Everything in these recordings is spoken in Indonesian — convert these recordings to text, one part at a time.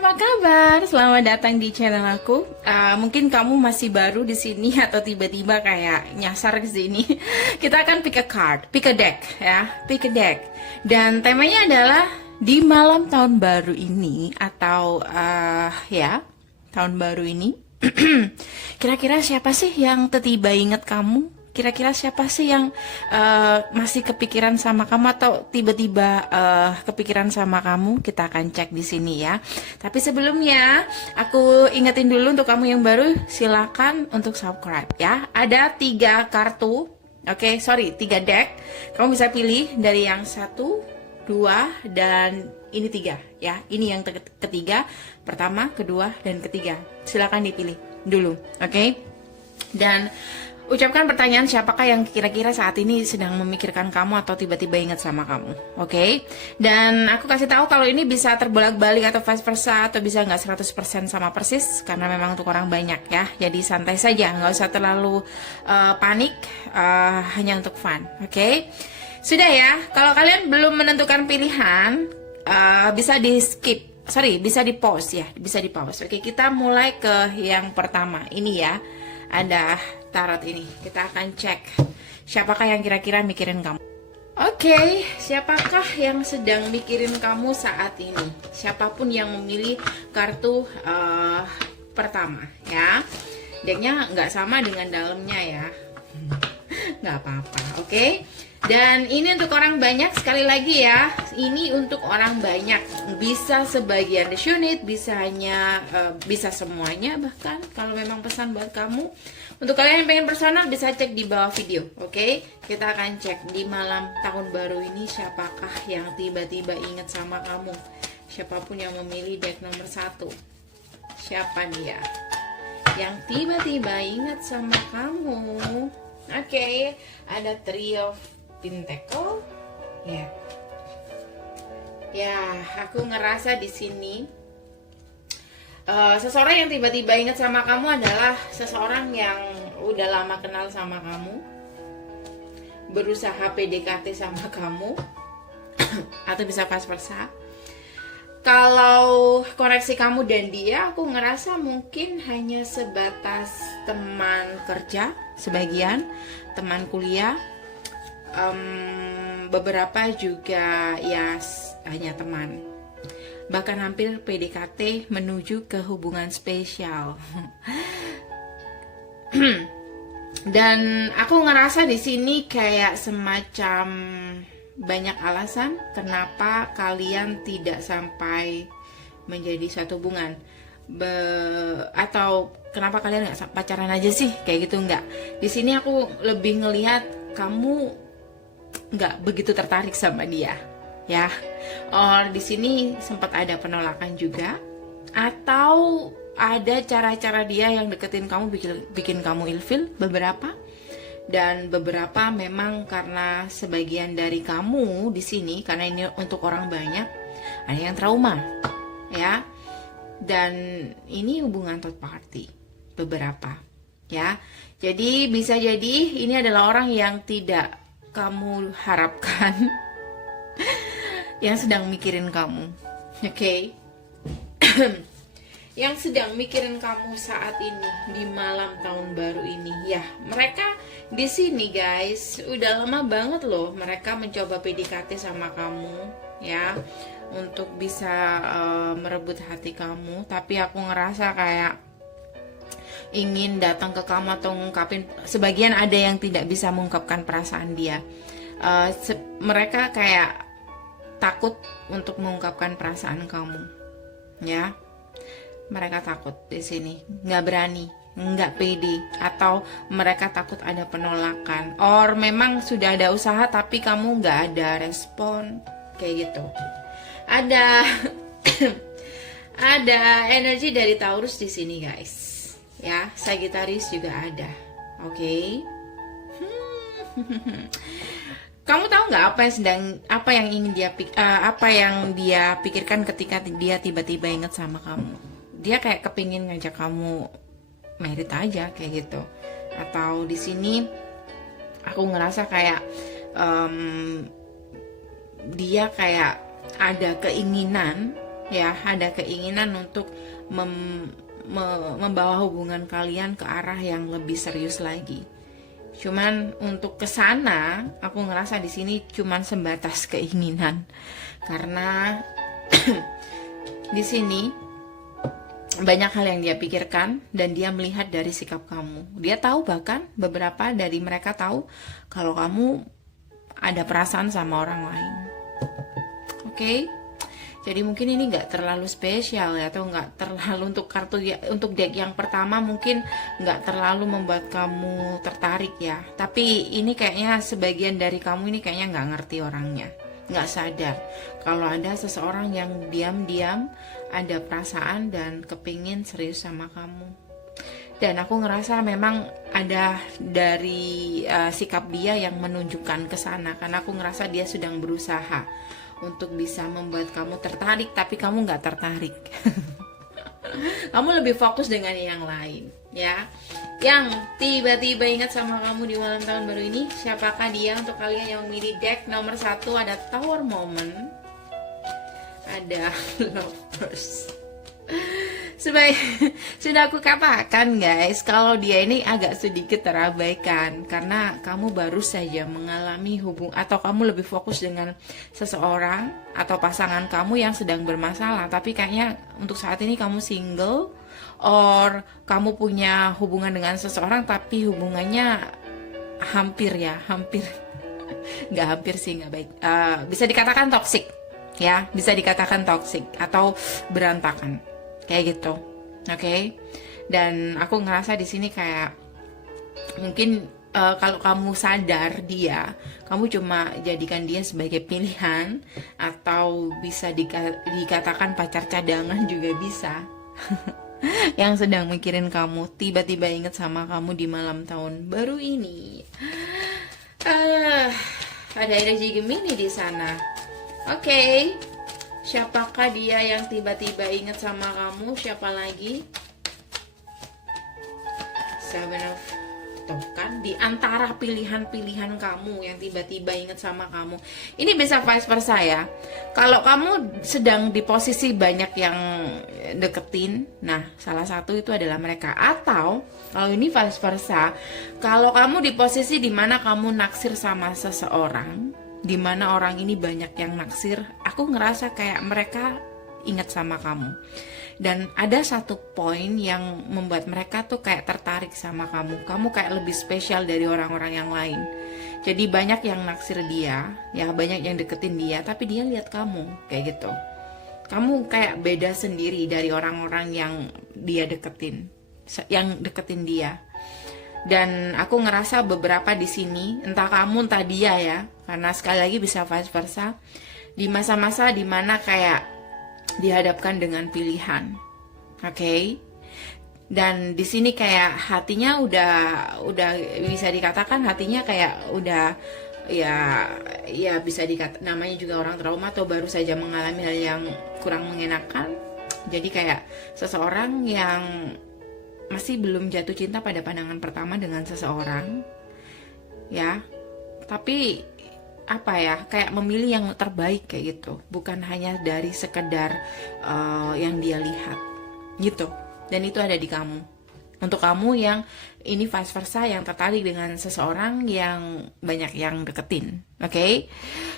apa kabar? Selamat datang di channel aku. Mungkin kamu masih baru di sini atau tiba-tiba kayak nyasar ke sini. Kita akan pick a card, pick a deck ya, pick a deck. Dan temanya adalah di malam tahun baru ini atau ya, tahun baru ini. Kira-kira siapa sih yang tiba-tiba ingat kamu? Kira-kira siapa sih yang masih kepikiran sama kamu atau tiba-tiba kepikiran sama kamu? Kita akan cek di sini ya. Tapi sebelumnya aku ingetin dulu untuk kamu yang baru, silakan untuk subscribe ya. Ada 3 kartu, tiga deck. Kamu bisa pilih dari yang 1, 2, dan ini 3 ya. Ini yang ketiga, pertama, kedua, dan ketiga. Silakan dipilih dulu, oke? Dan ucapkan pertanyaan siapakah yang kira-kira saat ini sedang memikirkan kamu atau tiba-tiba ingat sama kamu, oke? Dan aku kasih tahu kalau ini bisa terbolak-balik atau vice versa, atau bisa nggak 100% sama persis, karena memang untuk orang banyak ya. Jadi santai saja, nggak usah terlalu panik, hanya untuk fun, oke? Sudah ya, kalau kalian belum menentukan pilihan, bisa di skip, bisa di pause ya, bisa di pause. Oke, kita mulai ke yang pertama, ini ya. Ada tarot ini, kita akan cek siapakah yang kira-kira mikirin kamu. Oke, siapakah yang sedang mikirin kamu saat ini? Siapapun yang memilih kartu pertama ya. Decknya nggak sama dengan dalamnya ya, nggak apa-apa, oke? Dan ini untuk orang banyak, sekali lagi ya, ini untuk orang banyak. Bisa sebagian the unit, bisa hanya, bisa semuanya bahkan kalau memang pesan buat kamu. Untuk kalian yang pengen personal bisa cek di bawah video, oke? Kita akan cek di malam tahun baru ini siapakah yang tiba-tiba ingat sama kamu. Siapapun yang memilih deck nomor 1, siapa dia yang tiba-tiba ingat sama kamu? Oke, ada Three of Pentacle, ya. Ya, aku ngerasa di sini seseorang yang tiba-tiba ingat sama kamu adalah seseorang yang udah lama kenal sama kamu, berusaha PDKT sama kamu, atau bisa vice versa. Kalau koneksi kamu dan dia, aku ngerasa mungkin hanya sebatas teman kerja, sebagian teman kuliah, beberapa juga ya hanya teman, bahkan hampir PDKT menuju ke hubungan spesial. Dan aku ngerasa di sini kayak semacam banyak alasan kenapa kalian tidak sampai menjadi suatu hubungan, atau kenapa kalian nggak pacaran aja sih, kayak gitu. Nggak, di sini aku lebih ngelihat kamu nggak begitu tertarik sama dia ya. Or di sini sempat ada penolakan juga, atau ada cara-cara dia yang deketin kamu bikin kamu ilfil beberapa. Dan beberapa memang karena sebagian dari kamu di sini, karena ini untuk orang banyak, ada yang trauma ya. Dan ini hubungan third party beberapa ya. Jadi bisa jadi ini adalah orang yang tidak kamu harapkan yang sedang mikirin kamu, oke? Yang sedang mikirin kamu saat ini di malam tahun baru ini ya. Mereka di sini guys udah lama banget loh mereka mencoba PDKT sama kamu ya, untuk bisa merebut hati kamu. Tapi aku ngerasa kayak ingin datang ke kamu atau ngungkapin. Sebagian ada yang tidak bisa mengungkapkan perasaan dia. Mereka kayak takut untuk mengungkapkan perasaan kamu ya. Mereka takut di sini, nggak berani, nggak pede, atau mereka takut ada penolakan, or memang sudah ada usaha tapi kamu nggak ada respon, kayak gitu. Ada ada energi dari Taurus di sini guys ya. Sagittarius juga ada, oke? Kamu tahu nggak apa yang dia pikirkan ketika dia tiba-tiba ingat sama kamu? Dia kayak kepingin ngajak kamu merit aja, kayak gitu. Atau di sini aku ngerasa kayak dia kayak ada keinginan ya, ada keinginan untuk membawa hubungan kalian ke arah yang lebih serius lagi. Cuman untuk kesana, aku ngerasa di sini cuman sebatas keinginan, karena di sini banyak hal yang dia pikirkan dan dia melihat dari sikap kamu. Dia tahu, bahkan beberapa dari mereka tahu kalau kamu ada perasaan sama orang lain. Oke? Jadi mungkin ini nggak terlalu spesial ya, atau nggak terlalu untuk kartu ya, untuk deck yang pertama mungkin nggak terlalu membuat kamu tertarik ya. Tapi ini kayaknya sebagian dari kamu ini kayaknya nggak ngerti orangnya, nggak sadar kalau ada seseorang yang diam-diam ada perasaan dan kepingin serius sama kamu. Dan aku ngerasa memang ada dari sikap dia yang menunjukkan ke sana, karena aku ngerasa dia sedang berusaha untuk bisa membuat kamu tertarik, tapi kamu nggak tertarik. Kamu lebih fokus dengan yang lain, ya. Yang tiba-tiba ingat sama kamu di malam tahun baru ini, siapakah dia? Untuk kalian yang memilih deck nomor 1 ada Tower Moment, ada Lovers. Sudah aku katakan guys, kalau dia ini agak sedikit terabaikan karena kamu baru saja mengalami hubungan, atau kamu lebih fokus dengan seseorang atau pasangan kamu yang sedang bermasalah. Tapi kayaknya untuk saat ini kamu single, or kamu punya hubungan dengan seseorang tapi hubungannya hampir nggak hampir sih, nggak baik, bisa dikatakan toxic ya, bisa dikatakan toxic atau berantakan kayak gitu. Oke. Dan aku ngerasa di sini kayak mungkin kalau kamu sadar dia, kamu cuma jadikan dia sebagai pilihan, atau bisa dikatakan pacar cadangan juga bisa. Yang sedang mikirin kamu, tiba-tiba inget sama kamu di malam tahun baru ini. Ada energi Gemini di sana. Oke. Siapakah dia yang tiba-tiba ingat sama kamu? Siapa lagi? Seven of Token. Di antara pilihan-pilihan kamu yang tiba-tiba ingat sama kamu, ini bisa vice versa ya. Kalau kamu sedang di posisi banyak yang deketin, nah salah satu itu adalah mereka. Atau kalau ini vice versa, kalau kamu di posisi dimana kamu naksir sama seseorang, dimana orang ini banyak yang naksir, aku ngerasa kayak mereka ingat sama kamu. Dan ada satu poin yang membuat mereka tuh kayak tertarik sama kamu. Kamu kayak lebih spesial dari orang-orang yang lain. Jadi banyak yang naksir dia, ya banyak yang deketin dia, tapi dia lihat kamu kayak gitu. Kamu kayak beda sendiri dari orang-orang yang dia deketin, yang deketin dia. Dan aku ngerasa beberapa di sini, entah kamu entah dia ya, karena sekali lagi bisa vice versa, di masa-masa dimana kayak dihadapkan dengan pilihan, oke? Dan di sini kayak hatinya udah bisa dikatakan hatinya kayak udah ya bisa dikata, namanya juga orang trauma atau baru saja mengalami hal yang kurang mengenakan. Jadi kayak seseorang yang masih belum jatuh cinta pada pandangan pertama dengan seseorang, ya, tapi apa ya, kayak memilih yang terbaik kayak gitu, bukan hanya dari sekedar yang dia lihat gitu. Dan itu ada di kamu. Untuk kamu yang ini vice versa, yang tertarik dengan seseorang yang banyak yang deketin, oke?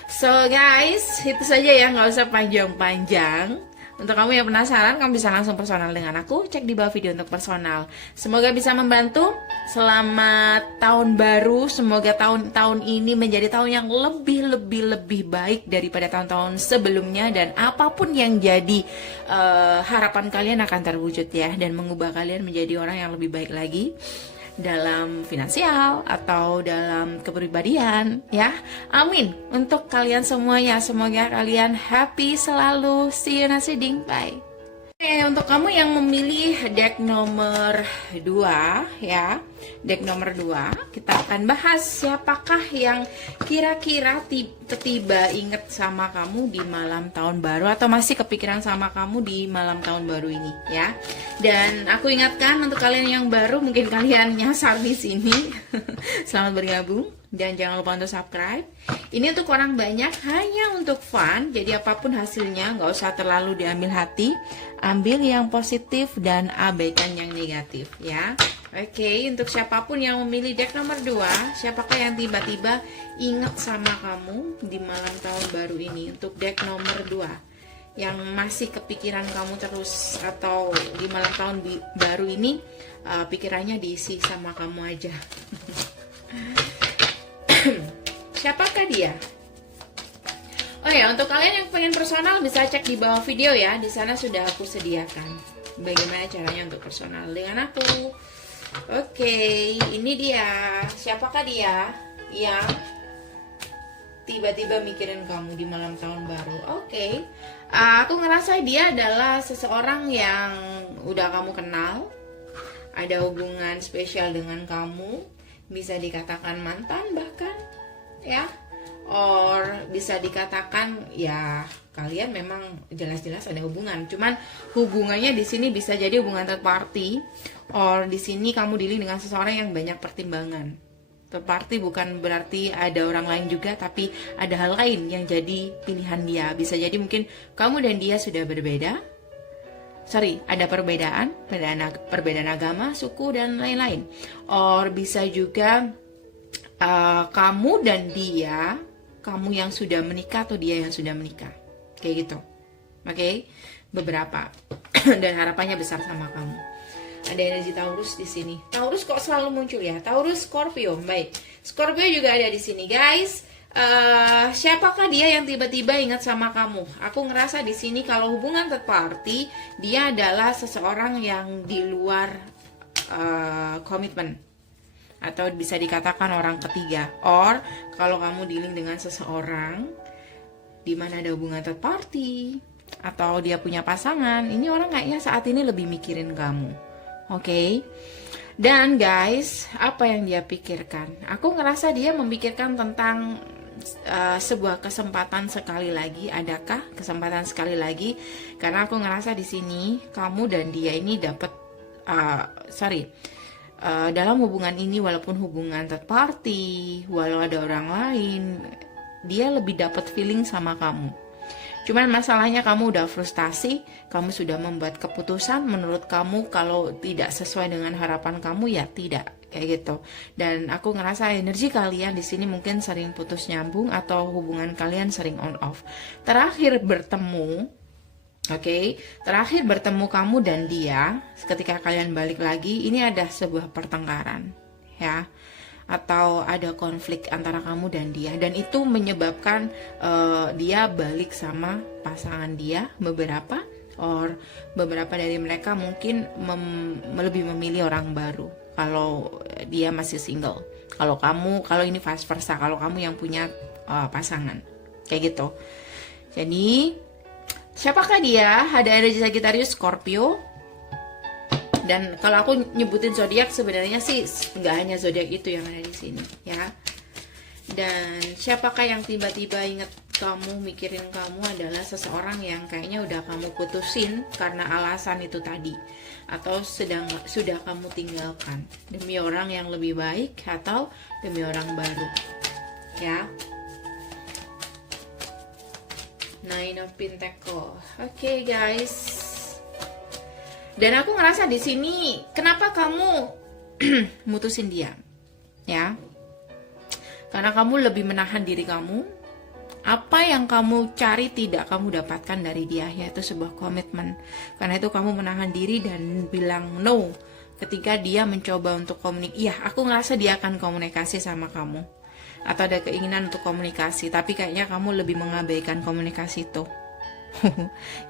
So guys, itu saja ya, nggak usah panjang-panjang. Untuk kamu yang penasaran, kamu bisa langsung personal dengan aku. Cek di bawah video untuk personal. Semoga bisa membantu. Selamat tahun baru. Semoga tahun ini menjadi tahun yang lebih baik daripada tahun-tahun sebelumnya. Dan apapun yang jadi harapan kalian akan terwujud ya. Dan mengubah kalian menjadi orang yang lebih baik lagi dalam finansial atau dalam kepribadian ya. Amin untuk kalian semuanya. Semoga kalian happy selalu. See you nasi ding, bye. Untuk kamu yang memilih deck nomor 2 ya, deck nomor 2, kita akan bahas siapakah yang kira-kira tiba-tiba inget sama kamu di malam tahun baru, atau masih kepikiran sama kamu di malam tahun baru ini ya. Dan aku ingatkan untuk kalian yang baru, mungkin kalian nyasar di sini. Selamat bergabung. Dan jangan lupa untuk subscribe. Ini untuk orang banyak, hanya untuk fun. Jadi apapun hasilnya nggak usah terlalu diambil hati. Ambil yang positif dan abaikan yang negatif ya. Oke, untuk siapapun yang memilih deck nomor 2, siapakah yang tiba-tiba ingat sama kamu di malam tahun baru ini? Untuk deck nomor 2 yang masih kepikiran kamu terus, atau di malam tahun baru ini pikirannya diisi sama kamu aja. Siapakah dia? Oh ya, untuk kalian yang pengen personal bisa cek di bawah video ya. Di sana sudah aku sediakan bagaimana caranya untuk personal dengan aku. Oke, ini dia. Siapakah dia yang tiba-tiba mikirin kamu di malam tahun baru? Oke, aku ngerasa dia adalah seseorang yang udah kamu kenal, ada hubungan spesial dengan kamu, bisa dikatakan mantan bahkan, ya, or bisa dikatakan ya kalian memang jelas-jelas ada hubungan. Cuman hubungannya di sini bisa jadi hubungan third party, or di sini kamu dealing dengan seseorang yang banyak pertimbangan. Third party bukan berarti ada orang lain juga, tapi ada hal lain yang jadi pilihan dia. Bisa jadi mungkin kamu dan dia sudah berbeda. Ada perbedaan agama, suku dan lain-lain. Or bisa juga kamu dan dia, kamu yang sudah menikah atau dia yang sudah menikah. Kayak gitu. Oke? Beberapa. Dan harapannya besar sama kamu. Ada energi Taurus di sini. Taurus kok selalu muncul ya? Taurus, Scorpio. Baik. Scorpio juga ada di sini, guys. Siapakah dia yang tiba-tiba ingat sama kamu? Aku ngerasa di sini kalau hubungan third party, dia adalah seseorang yang di luar komitmen, atau bisa dikatakan orang ketiga. Or kalau kamu dealing dengan seseorang di mana ada hubungan third party atau dia punya pasangan, ini orang kayaknya saat ini lebih mikirin kamu. Oke. Dan guys, apa yang dia pikirkan? Aku ngerasa dia memikirkan tentang sebuah kesempatan sekali lagi. Adakah kesempatan sekali lagi? Karena aku ngerasa di sini kamu dan dia ini dapat dalam hubungan ini, walaupun hubungan third party, walau ada orang lain, dia lebih dapat feeling sama kamu. Cuman masalahnya kamu udah frustasi, kamu sudah membuat keputusan, menurut kamu kalau tidak sesuai dengan harapan kamu ya tidak, kayak gitu. Dan aku ngerasa energi kalian di sini mungkin sering putus nyambung atau hubungan kalian sering on off. Terakhir bertemu kamu dan dia, ketika kalian balik lagi, ini ada sebuah pertengkaran, ya, atau ada konflik antara kamu dan dia, dan itu menyebabkan dia balik sama pasangan dia. Beberapa dari mereka mungkin lebih memilih orang baru kalau dia masih single. Kalau ini vice versa, kalau kamu yang punya pasangan, kayak gitu. Jadi siapakah dia? Ada energi Sagittarius, Scorpio. Dan kalau aku nyebutin zodiak, sebenarnya sih nggak hanya zodiak itu yang ada di sini, ya. Dan siapakah yang tiba-tiba ingat kamu, mikirin kamu adalah seseorang yang kayaknya udah kamu putusin karena alasan itu tadi, atau sudah kamu tinggalkan demi orang yang lebih baik atau demi orang baru, ya. Nine of Pentacles. Oke, guys. Dan aku ngerasa di sini kenapa kamu mutusin dia, ya? Karena kamu lebih menahan diri kamu. Apa yang kamu cari tidak kamu dapatkan dari dia, yaitu sebuah komitmen. Karena itu kamu menahan diri dan bilang no ketika dia mencoba untuk komunikasi. Iya, aku ngerasa dia akan komunikasi sama kamu, atau ada keinginan untuk komunikasi, tapi kayaknya kamu lebih mengabaikan komunikasi itu.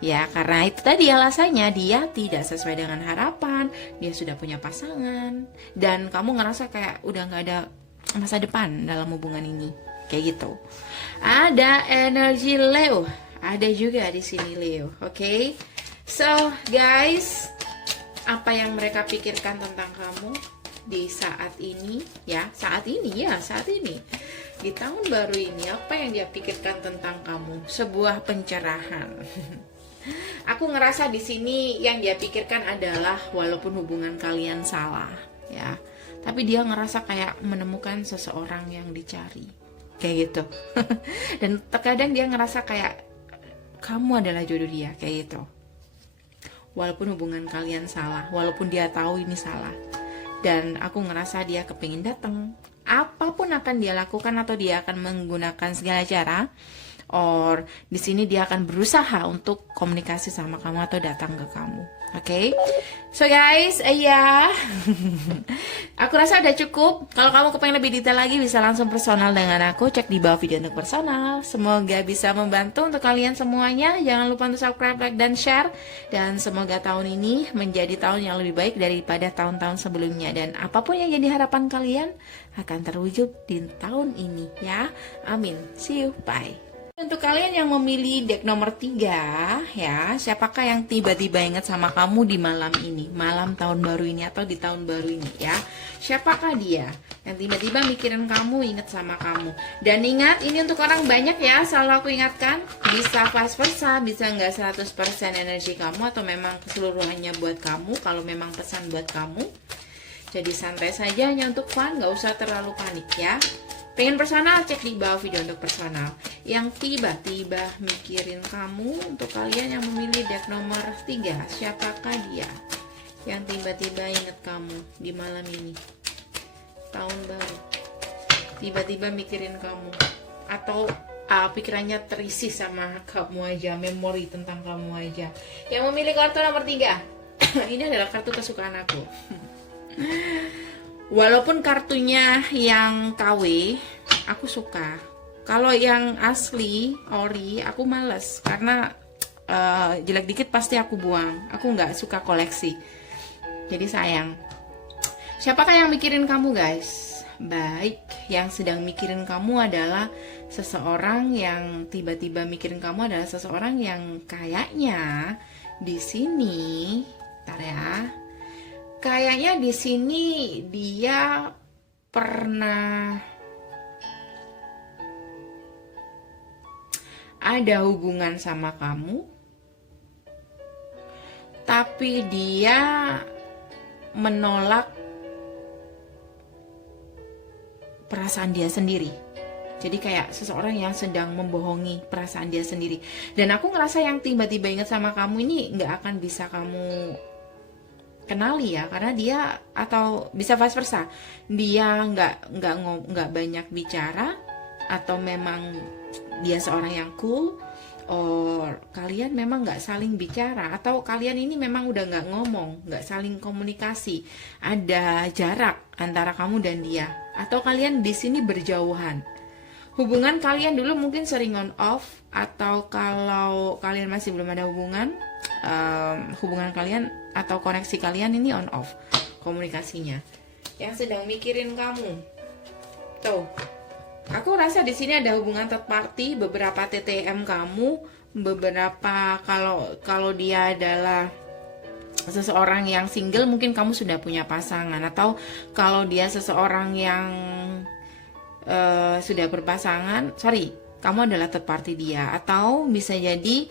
Ya, karena itu tadi alasannya, dia tidak sesuai dengan harapan, dia sudah punya pasangan, dan kamu ngerasa kayak udah gak ada masa depan dalam hubungan ini, kayak gitu. Ada energi Leo, ada juga di sini Leo, oke? So guys, apa yang mereka pikirkan tentang kamu di saat ini, ya, saat ini di tahun baru ini, apa yang dia pikirkan tentang kamu? Sebuah pencerahan. Aku ngerasa di sini yang dia pikirkan adalah walaupun hubungan kalian salah, ya, tapi dia ngerasa kayak menemukan seseorang yang dicari, kayak gitu. Dan terkadang dia ngerasa kayak kamu adalah jodoh dia, kayak gitu. Walaupun hubungan kalian salah, walaupun dia tahu ini salah, dan aku ngerasa dia kepingin datang, apapun akan dia lakukan atau dia akan menggunakan segala cara, or di sini dia akan berusaha untuk komunikasi sama kamu atau datang ke kamu. Oke, so guys, aku rasa udah cukup. Kalau kamu kepengen lebih detail lagi, bisa langsung personal dengan aku. Cek di bawah video untuk personal. Semoga bisa membantu untuk kalian semuanya. Jangan lupa untuk subscribe, like, dan share. Dan semoga tahun ini menjadi tahun yang lebih baik daripada tahun-tahun sebelumnya. Dan apapun yang jadi harapan kalian akan terwujud di tahun ini ya. Amin. See you. Bye. Untuk kalian yang memilih deck nomor 3 ya, siapakah yang tiba-tiba ingat sama kamu di malam ini, malam tahun baru ini atau di tahun baru ini ya? Siapakah dia yang tiba-tiba mikirin kamu, ingat sama kamu? Dan ingat, ini untuk orang banyak ya, selalu aku ingatkan, bisa vice versa, bisa nggak 100% energi kamu atau memang keseluruhannya buat kamu, kalau memang pesan buat kamu. Jadi santai saja, hanya untuk fun, nggak usah terlalu panik ya. Pengen personal, cek di bawah video untuk personal. Yang tiba-tiba mikirin kamu, untuk kalian yang memilih deck nomor 3, siapakah dia yang tiba-tiba inget kamu di malam ini, tahun baru, tiba-tiba mikirin kamu, atau pikirannya terisi sama kamu aja, memori tentang kamu aja. Yang memilih kartu nomor 3 ini adalah kartu kesukaan aku. Walaupun kartunya yang KW, aku suka. Kalau yang asli, ori, aku males. Karena jelek dikit pasti aku buang. Aku nggak suka koleksi. Jadi sayang. Siapakah yang mikirin kamu guys? Baik, yang sedang mikirin kamu adalah seseorang yang tiba-tiba mikirin kamu adalah seseorang yang kayaknya di sini, ntar ya. Kayaknya di sini dia pernah ada hubungan sama kamu, tapi dia menolak perasaan dia sendiri. Jadi kayak seseorang yang sedang membohongi perasaan dia sendiri. Dan aku ngerasa yang tiba-tiba ingat sama kamu ini nggak akan bisa kamu kenali ya, karena dia, atau bisa vice versa, dia nggak banyak bicara, atau memang dia seorang yang cool, or kalian memang nggak saling bicara, atau kalian ini memang udah nggak ngomong, nggak saling komunikasi, ada jarak antara kamu dan dia, atau kalian di sini berjauhan. Hubungan kalian dulu mungkin sering on off, atau kalau kalian masih belum ada hubungan, hubungan kalian atau koneksi kalian ini on off komunikasinya. Yang sedang mikirin kamu, tuh, aku rasa di sini ada hubungan third party, beberapa TTM kamu, beberapa kalau dia adalah seseorang yang single, mungkin kamu sudah punya pasangan, atau kalau dia seseorang yang sudah berpasangan, kamu adalah third party dia, atau bisa jadi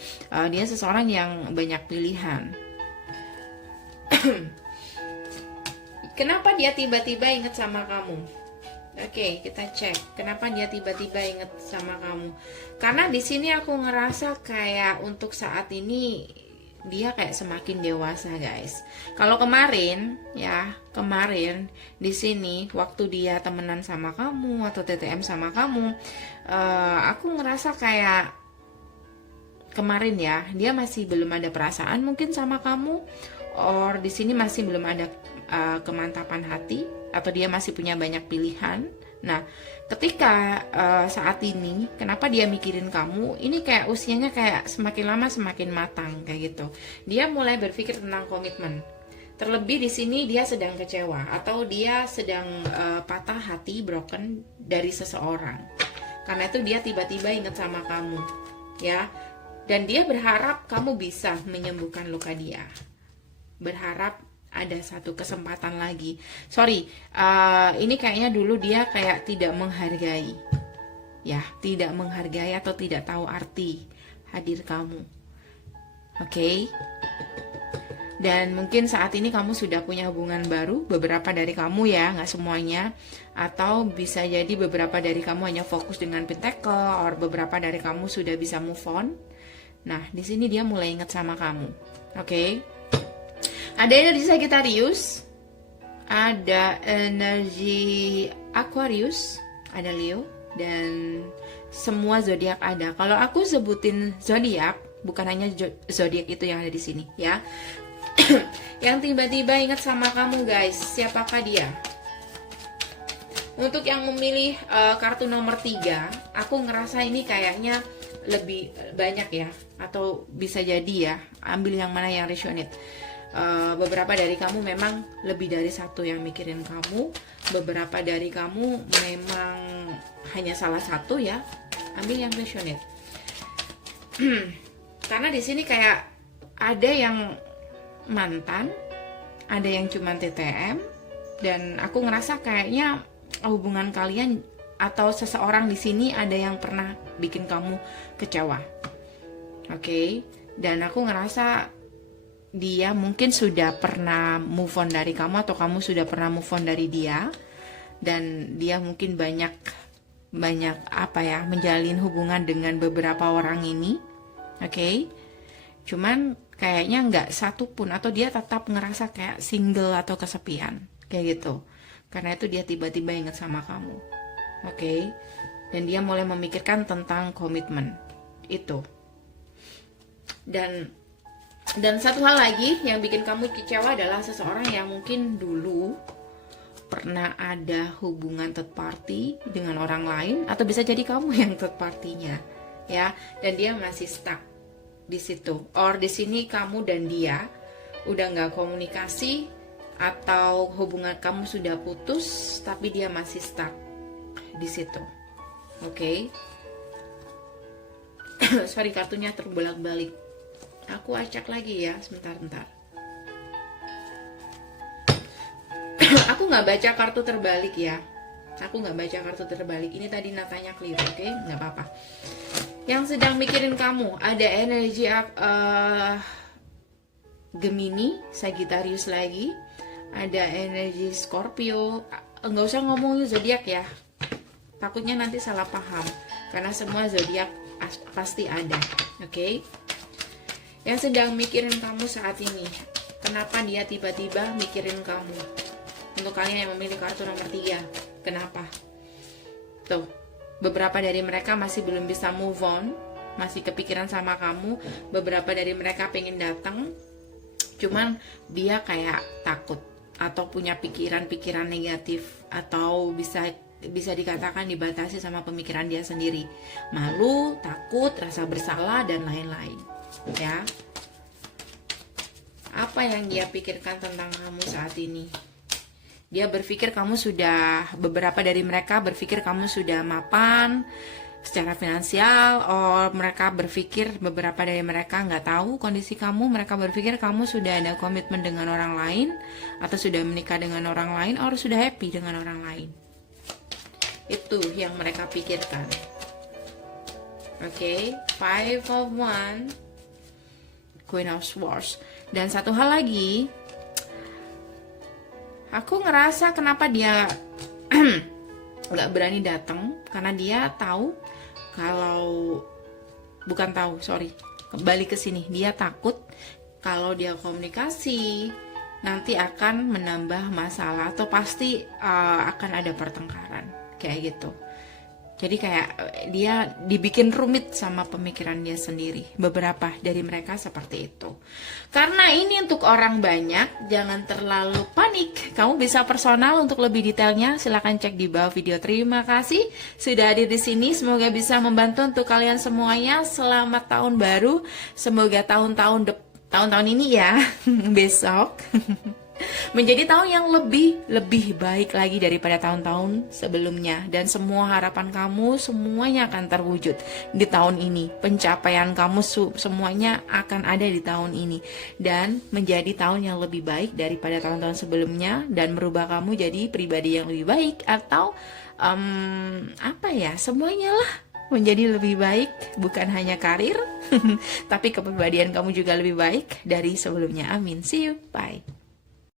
dia seseorang yang banyak pilihan. Kenapa dia tiba-tiba inget sama kamu? Oke, kita cek kenapa dia tiba-tiba inget sama kamu. Karena di sini aku ngerasa kayak untuk saat ini dia kayak semakin dewasa, guys. Kalau kemarin di sini waktu dia temenan sama kamu atau TTM sama kamu, aku ngerasa kayak kemarin ya, dia masih belum ada perasaan mungkin sama kamu, or di sini masih belum ada kemantapan hati, atau dia masih punya banyak pilihan. Nah, ketika saat ini, kenapa dia mikirin kamu? Ini kayak usianya kayak semakin lama semakin matang kayak gitu. Dia mulai berpikir tentang komitmen. Terlebih di sini dia sedang kecewa, atau dia sedang patah hati, broken dari seseorang. Karena itu dia tiba-tiba ingat sama kamu, ya. Dan dia berharap kamu bisa menyembuhkan luka dia. Berharap ada satu kesempatan lagi. Ini kayaknya dulu dia kayak tidak menghargai, ya, tidak menghargai atau tidak tahu arti hadir kamu. Oke. Dan mungkin saat ini kamu sudah punya hubungan baru, beberapa dari kamu ya, nggak semuanya. Atau bisa jadi beberapa dari kamu hanya fokus dengan pentacle, or beberapa dari kamu sudah bisa move on. Nah, di sini dia mulai ingat sama kamu. Oke. Ada energi Sagittarius, ada energi Aquarius, ada Leo, dan semua zodiak ada. Kalau aku sebutin zodiak, bukan hanya zodiak itu yang ada di sini ya. Yang tiba-tiba ingat sama kamu guys, siapakah dia? Untuk yang memilih kartu nomor 3, aku ngerasa ini kayaknya lebih banyak ya, atau bisa jadi ya, ambil yang mana yang resonate. Beberapa dari kamu memang lebih dari satu yang mikirin kamu, beberapa dari kamu memang hanya salah satu ya, ambil yang resonate. Karena di sini kayak ada yang mantan, ada yang cuman TTM, dan aku ngerasa kayaknya hubungan kalian atau seseorang di sini ada yang pernah bikin kamu kecewa. Oke. Dan aku ngerasa dia mungkin sudah pernah move on dari kamu, atau kamu sudah pernah move on dari dia, dan dia mungkin banyak menjalin hubungan dengan beberapa orang ini. Oke. Cuman kayaknya nggak satu pun, atau dia tetap ngerasa kayak single atau kesepian kayak gitu. Karena itu dia tiba-tiba ingat sama kamu. Oke. Dan dia mulai memikirkan tentang komitmen itu. Dan satu hal lagi yang bikin kamu kecewa adalah seseorang yang mungkin dulu pernah ada hubungan third party dengan orang lain, atau bisa jadi kamu yang third partinya ya, dan dia masih stuck di situ. Or di sini kamu dan dia udah nggak komunikasi, atau hubungan kamu sudah putus tapi dia masih stuck di situ. Oke. Sorry, kartunya terbolak-balik. Aku acak lagi ya, sebentar. Aku nggak baca kartu terbalik ya. Ini tadi natanya keliru, oke? Nggak apa-apa. Yang sedang mikirin kamu, ada energi Gemini, Sagittarius lagi, ada energi Scorpio. Nggak usah ngomongin zodiak ya, takutnya nanti salah paham, karena semua zodiak pasti ada. Oke. Yang sedang mikirin kamu saat ini, kenapa dia tiba-tiba mikirin kamu? Untuk kalian yang memilih kartu nomor 3, kenapa? Tuh, beberapa dari mereka masih belum bisa move on, masih kepikiran sama kamu. Beberapa dari mereka pengen datang, cuman dia kayak takut atau punya pikiran-pikiran negatif, atau bisa dikatakan dibatasi sama pemikiran dia sendiri. Malu, takut, rasa bersalah, dan lain-lain. Ya. Apa yang dia pikirkan tentang kamu saat ini? Dia berpikir kamu sudah, beberapa dari mereka berpikir kamu sudah mapan secara finansial, or mereka berpikir, beberapa dari mereka nggak tahu kondisi kamu, mereka berpikir kamu sudah ada komitmen dengan orang lain, atau sudah menikah dengan orang lain, or sudah happy dengan orang lain. Itu yang mereka pikirkan. Oke, 5 of Wands, Queen of Swords. Dan satu hal lagi, aku ngerasa kenapa dia nggak berani datang, karena dia tahu kalau, kembali ke sini, dia takut kalau dia komunikasi nanti akan menambah masalah, atau pasti akan ada pertengkaran kayak gitu. Jadi kayak dia dibikin rumit sama pemikiran dia sendiri. Beberapa dari mereka seperti itu. Karena ini untuk orang banyak, jangan terlalu panik. Kamu bisa personal untuk lebih detailnya, silahkan cek di bawah video. Terima kasih sudah hadir di sini. Semoga bisa membantu untuk kalian semuanya. Selamat tahun baru. Semoga tahun-tahun ini ya, besok menjadi tahun yang lebih baik lagi daripada tahun-tahun sebelumnya, dan semua harapan kamu semuanya akan terwujud di tahun ini. Pencapaian kamu semuanya akan ada di tahun ini, dan menjadi tahun yang lebih baik daripada tahun-tahun sebelumnya, dan merubah kamu jadi pribadi yang lebih baik, atau semuanya lah. menjadi lebih baik, bukan hanya karir, tapi kepribadian kamu juga lebih baik dari sebelumnya. Amin. See you. Bye.